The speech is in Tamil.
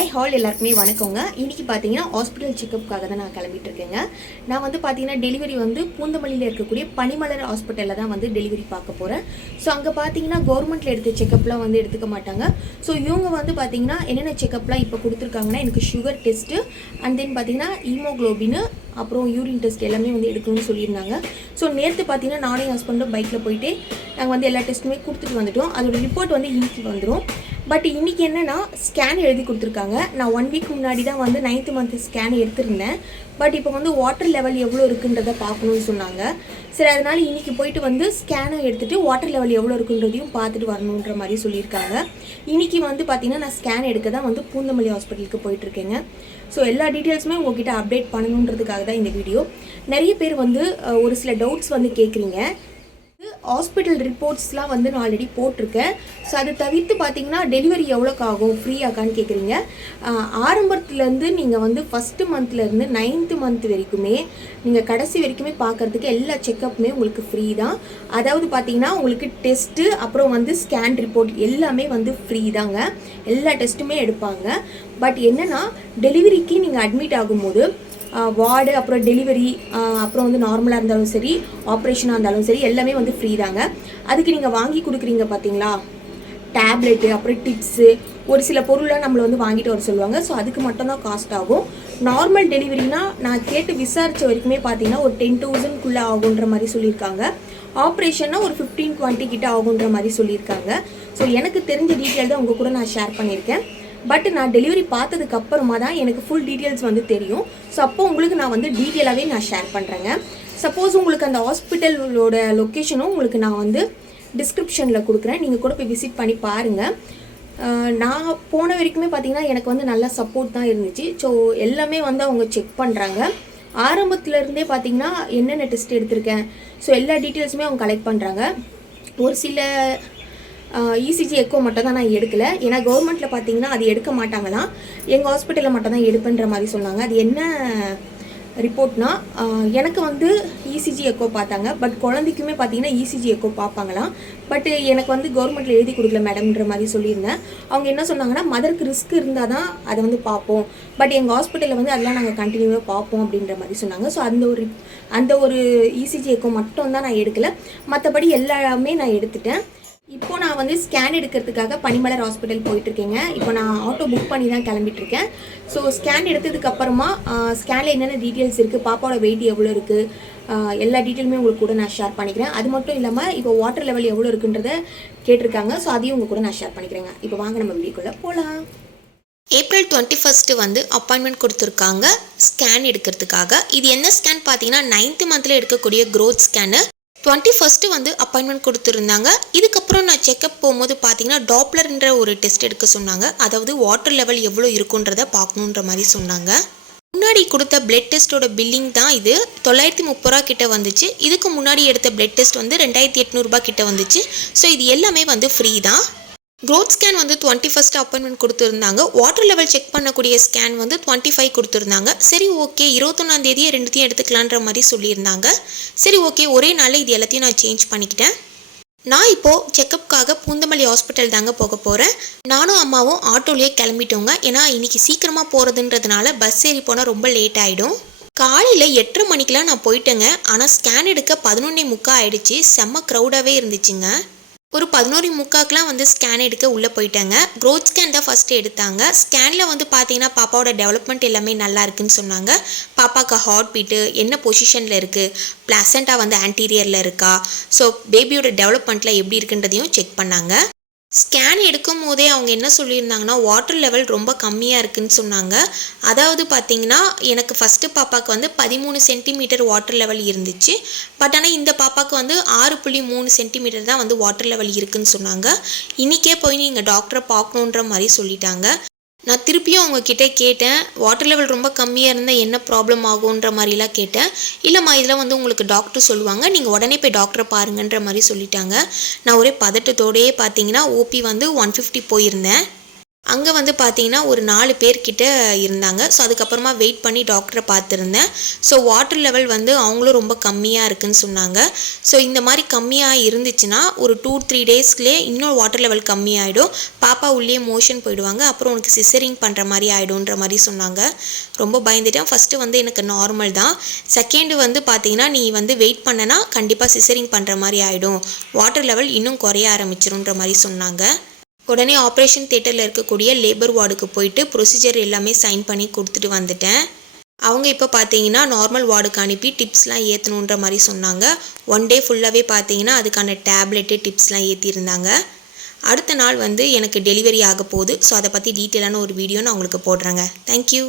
ஹாய் ஹால் எல்லாருக்குமே வணக்கங்க. இன்றைக்கி பார்த்தீங்கன்னா ஹாஸ்பிட்டல் செக்கப்புக்காக தான் நான் கிளம்பிட்டு இருக்கேங்க நான் வந்து பார்த்தீங்கன்னா டெலிவரி வந்து பூந்தமல்லியில் இருக்கக்கூடிய பனிமலர் ஹாஸ்பிட்டலில் தான் வந்து டெலிவரி பார்க்க போகிறேன் ஸோ அங்கே பார்த்தீங்கன்னா கவர்மெண்ட்டில் எடுத்த செக்கப்லாம் வந்து எடுத்துக்க மாட்டாங்க. ஸோ இவங்க வந்து பார்த்தீங்கன்னா என்னென்ன செக்கப்லாம் இப்போ கொடுத்துருக்காங்கன்னா எனக்கு சுகர் டெஸ்ட்டு அண்ட் தென் பார்த்தீங்கன்னா ஹீமோக்ளோபின் அப்புறம் யூரின் டெஸ்ட் எல்லாமே வந்து எடுக்கணும்னு சொல்லியிருந்தாங்க. ஸோ நேற்று பார்த்தீங்கன்னா நானே ஹஸ்பண்டும் பைக்கில் போயிட்டு நாங்கள் வந்து எல்லா டெஸ்ட்டுமே கொடுத்துட்டு வந்துட்டோம். அதோட ரிப்போர்ட் வந்து இன்னைக்கு வந்துடும் பட் இன்றைக்கி என்னன்னா ஸ்கேன் எழுதி கொடுத்துருக்காங்க. நான் ஒன் வீக் முன்னாடி தான் வந்து நைன்த்து மந்த் ஸ்கேன் எடுத்திருந்தேன். பட் இப்போ வந்து வாட்டர் லெவல் எவ்வளோ இருக்குன்றதை பார்க்கணும்னு சொன்னாங்க. சரி அதனால் இன்னைக்கு போயிட்டு வந்து ஸ்கேனை எடுத்துகிட்டு வாட்டர் லெவல் எவ்வளோ இருக்குன்றதையும் பார்த்துட்டு வரணுன்ற மாதிரி சொல்லியிருக்காங்க. இன்றைக்கி வந்து பார்த்திங்கன்னா நான் ஸ்கேன் எடுக்க தான் வந்து பூந்தமல்லி ஹாஸ்பிட்டலுக்கு போயிட்டுருக்கேங்க. ஸோ எல்லா டீட்டெயில்ஸுமே உங்ககிட்ட அப்டேட் பண்ணணுன்றதுக்காக தான் இந்த வீடியோ நிறைய பேர் வந்து ஒரு சில டவுட்ஸ் வந்து கேட்குறீங்க ஹாஸ்பிட்டல் ரிப்போர்ட்ஸ்லாம் வந்து நான் ஆல்ரெடி போட்டிருக்கேன். ஸோ அதை தவிர்த்து பார்த்தீங்கன்னா டெலிவரி எவ்வளோக்கு ஆகும் ஃப்ரீயாக்கான்னு கேட்குறீங்க ஆரம்பத்துலேருந்து நீங்கள் வந்து ஃபஸ்ட்டு மந்த்லேருந்து நைன்த்து மந்த் வரைக்குமே நீங்கள் கடைசி வரைக்குமே பார்க்கறதுக்கு எல்லா செக்கப்புமே உங்களுக்கு ஃப்ரீ தான் அதாவது பார்த்தீங்கன்னா உங்களுக்கு டெஸ்ட்டு அப்புறம் வந்து ஸ்கேன் ரிப்போர்ட் எல்லாமே வந்து ஃப்ரீ தாங்க எல்லா டெஸ்ட்டுமே எடுப்பாங்க. பட் என்னென்னா டெலிவரிக்கு நீங்கள் அட்மிட் ஆகும்போது வார்டு அப்புறம் டெலிவரி அப்புறம் வந்து நார்மலாக இருந்தாலும் சரி ஆப்ரேஷனாக இருந்தாலும் சரி எல்லாமே வந்து ஃப்ரீ தாங்க. அதுக்கு நீங்கள் வாங்கி கொடுக்குறீங்க பார்த்தீங்களா டேப்லெட்டு அப்புறம் டிப்ஸு ஒரு சில பொருள்லாம் நம்மளை வந்து வாங்கிட்டு வர சொல்லுவாங்க. ஸோ அதுக்கு மட்டும்தான் காஸ்ட் ஆகும். நார்மல் டெலிவரினா நான் கேட்டு விசாரித்த வரைக்குமே பார்த்தீங்கன்னா ஒரு டென் தௌசண்ட்குள்ளே ஆகுன்ற மாதிரி சொல்லியிருக்காங்க. ஆப்ரேஷன்னா ஒரு ஃபிஃப்டீன் டுவெண்ட்டி கிட்ட ஆகுன்ற மாதிரி சொல்லியிருக்காங்க. ஸோ எனக்கு தெரிஞ்ச டீட்டெயில் தான் உங்கள் கூட நான் ஷேர் பண்ணியிருக்கேன். பட் நான் டெலிவரி பார்த்ததுக்கு அப்புறமா தான் எனக்கு ஃபுல் டீட்டெயில்ஸ் வந்து தெரியும். ஸோ அப்போ உங்களுக்கு நான் வந்து டீட்டெயிலாகவே நான் ஷேர் பண்ணுறேங்க சப்போஸ் உங்களுக்கு அந்த ஹாஸ்பிட்டலோட லொக்கேஷனும் உங்களுக்கு நான் வந்து டிஸ்கிரிப்ஷனில் கொடுக்குறேன். நீங்கள் கூட போய் விசிட் பண்ணி பாருங்கள் நான் போன வரைக்குமே பார்த்தீங்கன்னா எனக்கு வந்து நல்ல சப்போர்ட் தான் இருந்துச்சு. ஸோ எல்லாமே வந்து அவங்க செக் பண்ணுறாங்க ஆரம்பத்துலேருந்தே பார்த்தீங்கன்னா என்னென்ன டெஸ்ட் எடுத்திருக்கேன்? ஸோ எல்லா டீட்டெயில்ஸுமே அவங்க கலெக்ட் பண்ணுறாங்க ஒரு சில இசிஜி எக்கோ மட்டும் தான் நான் எடுக்கல. ஏன்னா கவர்மெண்ட்டில் பார்த்தீங்கன்னா அது எடுக்க மாட்டாங்களாம். எங்கள் ஹாஸ்பிட்டலில் மட்டும் தான் எடுப்புன்ற மாதிரி சொன்னாங்க. அது என்ன ரிப்போர்ட்னா எனக்கு வந்து இசிஜி எக்கோ பார்த்தாங்க. பட் குழந்தைக்குமே பார்த்தீங்கன்னா இசிஜி எக்கோ பார்ப்பாங்களாம். பட் எனக்கு வந்து கவர்மெண்ட்டில் எழுதி கொடுக்கல மேடம்ன்ற மாதிரி சொல்லியிருந்தேன். அவங்க என்ன சொன்னாங்கன்னா மதருக்கு ரிஸ்க் இருந்தால் தான் அதை வந்து பார்ப்போம். பட் எங்கள் ஹாஸ்பிட்டலில் வந்து அதெல்லாம் நாங்கள் கண்டினியூவாக பார்ப்போம் அப்படின்ற மாதிரி சொன்னாங்க. ஸோ அந்த ஒரு அந்த ஒரு இசிஜி எக்கோ மட்டும் தான் நான் எடுக்கலை. மற்றபடி எல்லாமே நான் எடுத்துட்டேன். இப்போ நான் வந்து ஸ்கேன் எடுக்கிறதுக்காக பனிமலர் ஹாஸ்பிட்டல் போயிட்டுருக்கேங்க. இப்போ நான் ஆட்டோ புக் பண்ணி தான் கிளம்பிட்டு இருக்கேன் ஸோ ஸ்கேன் எடுத்ததுக்கப்புறமா ஸ்கேனில் என்னென்ன டீட்டெயில்ஸ் இருக்குது பாப்பாவோட வெயிட் எவ்வளோ இருக்குது எல்லா டீட்டெயிலுமே உங்களுக்கு கூட நான் ஷேர் பண்ணிக்கிறேன். அது மட்டும் இல்லாமல் இப்போ வாட்டர் லெவல் எவ்வளோ இருக்குன்றத கேட்டிருக்காங்க. ஸோ அதையும் உங்கள் கூட நான் ஷேர் பண்ணிக்கிறேங்க. இப்போ வாங்க நம்ம வீடியோக்குள்ளே போகலாம் ஏப்ரல் டுவெண்ட்டி ஃபஸ்ட்டு வந்து அப்பாயின்மெண்ட் கொடுத்துருக்காங்க ஸ்கேன் எடுக்கிறதுக்காக. இது என்ன ஸ்கேன் பார்த்தீங்கன்னா நைன்த்து மந்தில் எடுக்கக்கூடிய க்ரோத் ஸ்கேனு டுவெண்ட்டி ஃபஸ்ட்டு வந்து அப்பாயின்மெண்ட் கொடுத்துருந்தாங்க. இதுக்கப்புறம் நான் செக்கப் போகும்போது பார்த்தீங்கன்னா டாப்லர்ன்ற ஒரு டெஸ்ட் எடுக்க சொன்னாங்க. அதாவது வாட்டர் லெவல் எவ்வளோ இருக்குன்றத பார்க்கணுன்ற மாதிரி சொன்னாங்க. முன்னாடி கொடுத்த பிளட் டெஸ்ட்டோட பில்லிங் தான் இது. தொள்ளாயிரத்தி முப்பது ரூபா கிட்ட வந்துச்சு. இதுக்கு முன்னாடி எடுத்த பிளட் டெஸ்ட் வந்து ரெண்டாயிரத்தி எட்நூறுபா கிட்ட வந்துச்சு. ஸோ இது எல்லாமே வந்து ஃப்ரீ தான். க்ரோத் ஸ்கேன் வந்து டுவெண்ட்டி ஃபஸ்ட் அப்பாயின்மெண்ட் கொடுத்துருந்தாங்க. வாட்டர் லெவல் செக் பண்ணக்கூடிய ஸ்கேன் வந்து டுவெண்ட்டி ஃபைவ் கொடுத்துருந்தாங்க. சரி ஓகே இருபத்தொன்னாந்தேதியே ரெண்டுத்தையும் எடுத்துக்கலான்ற மாதிரி சொல்லியிருந்தாங்க. சரி ஓகே ஒரே நாளில் இது எல்லாத்தையும் நான் சேஞ்ச் பண்ணிக்கிட்டேன். நான் இப்போது செக்கப்புக்காக பூந்தமல்லி ஹாஸ்பிட்டல் தாங்க போக போகிறேன் நானும் அம்மாவும் ஆட்டோலேயே கிளம்பிட்டோங்க. ஏன்னா இன்றைக்கி சீக்கிரமாக போகிறதுன்றதுனால பஸ் ஏறி போனால் ரொம்ப லேட் ஆகிடும் காலையில் எட்டரை மணிக்கெலாம் நான் போயிட்டேங்க. ஆனால் ஸ்கேன் எடுக்க பதினொன்னே முக்கால் ஆயிடுச்சு. செம்ம க்ரௌடாகவே இருந்துச்சுங்க. ஒரு பதினோரு முக்காக்கெலாம் வந்து ஸ்கேன் எடுக்க உள்ளே போயிட்டாங்க. க்ரோத் ஸ்கேன் தான் ஃபஸ்ட்டு எடுத்தாங்க. ஸ்கேனில் வந்து பார்த்தீங்கன்னா பாப்பாவோட டெவலப்மெண்ட் எல்லாமே நல்லா இருக்குன்னு சொன்னாங்க. பாப்பாவுக்கு ஹார்ட் பீட்டு என்ன பொசிஷனில் இருக்குது பிளாசண்டா வந்து ஆன்டீரியரில் இருக்கா? ஸோ பேபியோட டெவலப்மெண்ட்டில் எப்படி இருக்குன்றதையும் செக் பண்ணாங்க. ஸ்கேன் எடுக்கும் போதே அவங்க என்ன சொல்லியிருந்தாங்கன்னா வாட்டர் லெவல் ரொம்ப கம்மியாக இருக்குன்னு சொன்னாங்க. அதாவது பார்த்தீங்கன்னா எனக்கு ஃபஸ்ட்டு பாப்பாவுக்கு வந்து பதிமூணு சென்டிமீட்டர் வாட்டர் லெவல் இருந்துச்சு. பட் ஆனால் இந்த பாப்பாவுக்கு வந்து ஆறு புள்ளி மூணு சென்டிமீட்டர் தான் வந்து வாட்டர் லெவல் இருக்குன்னு சொன்னாங்க. இன்றைக்கே போய் நீங்கள் டாக்டரை பார்க்கணுன்ற மாதிரி சொல்லிட்டாங்க. நான் திருப்பியும் அவங்கக்கிட்ட கேட்டேன் வாட்டர் லெவல் ரொம்ப கம்மியாக இருந்தால் என்ன ப்ராப்ளம் ஆகுன்ற மாதிரிலாம் கேட்டேன். இல்லைம்மா இதெல்லாம் வந்து உங்களுக்கு டாக்டர் சொல்லுவாங்க நீங்கள் உடனே போய் டாக்டரை பாருங்கன்ற மாதிரி சொல்லிட்டாங்க. நான் ஒரே பதட்டத்தோடையே பார்த்தீங்கன்னா ஓபி வந்து ஒன் ஃபிஃப்டி போயிருந்தேன். அங்கே வந்து பார்த்தீங்கன்னா ஒரு நாலு பேர்கிட்ட இருந்தாங்க. ஸோ அதுக்கப்புறமா வெயிட் பண்ணி டாக்டரை பார்த்துருந்தேன். ஸோ வாட்டர் லெவல் வந்து அவங்களும் ரொம்ப கம்மியாக இருக்குன்னு சொன்னாங்க. ஸோ இந்த மாதிரி கம்மியாக இருந்துச்சுன்னா ஒரு டூ த்ரீ டேஸ்க்குலேயே இன்னும் வாட்டர் லெவல் கம்மியாயிடும். பாப்பா உள்ளே மோஷன் போயிடுவாங்க. அப்புறம் உனக்கு சிசரிங் பண்ணுற மாதிரி ஆகிடும்ன்ற மாதிரி சொன்னாங்க. ரொம்ப பயந்துட்டேன். ஃபஸ்ட்டு வந்து எனக்கு நார்மல் தான். செகண்டு வந்து பார்த்தீங்கன்னா நீ வந்து வெயிட் பண்ணனா கண்டிப்பாக சிசரிங் பண்ணுற மாதிரி ஆகிடும் வாட்டர் லெவல் இன்னும் குறைய ஆரம்பிச்சிருன்ற மாதிரி சொன்னாங்க. உடனே ஆப்ரேஷன் தேட்டரில் இருக்கக்கூடிய லேபர் வார்டுக்கு போயிட்டு ப்ரொசீஜர் எல்லாமே சைன் பண்ணி கொடுத்துட்டு வந்துட்டேன். அவங்க இப்போ பார்த்தீங்கன்னா நார்மல் வார்டுக்கு அனுப்பி டிப்ஸ்லாம் ஏற்றணுன்ற மாதிரி சொன்னாங்க. ஒன் டே ஃபுல்லாகவே பார்த்தீங்கன்னா அதுக்கான டேப்லெட்டு டிப்ஸ்லாம் ஏற்றிருந்தாங்க அடுத்த நாள் வந்து எனக்கு டெலிவரி ஆக போகுது. ஸோ அதை பற்றி டீட்டெயிலான ஒரு வீடியோ நான் உங்களுக்கு போடுறேங்க. தேங்க்யூ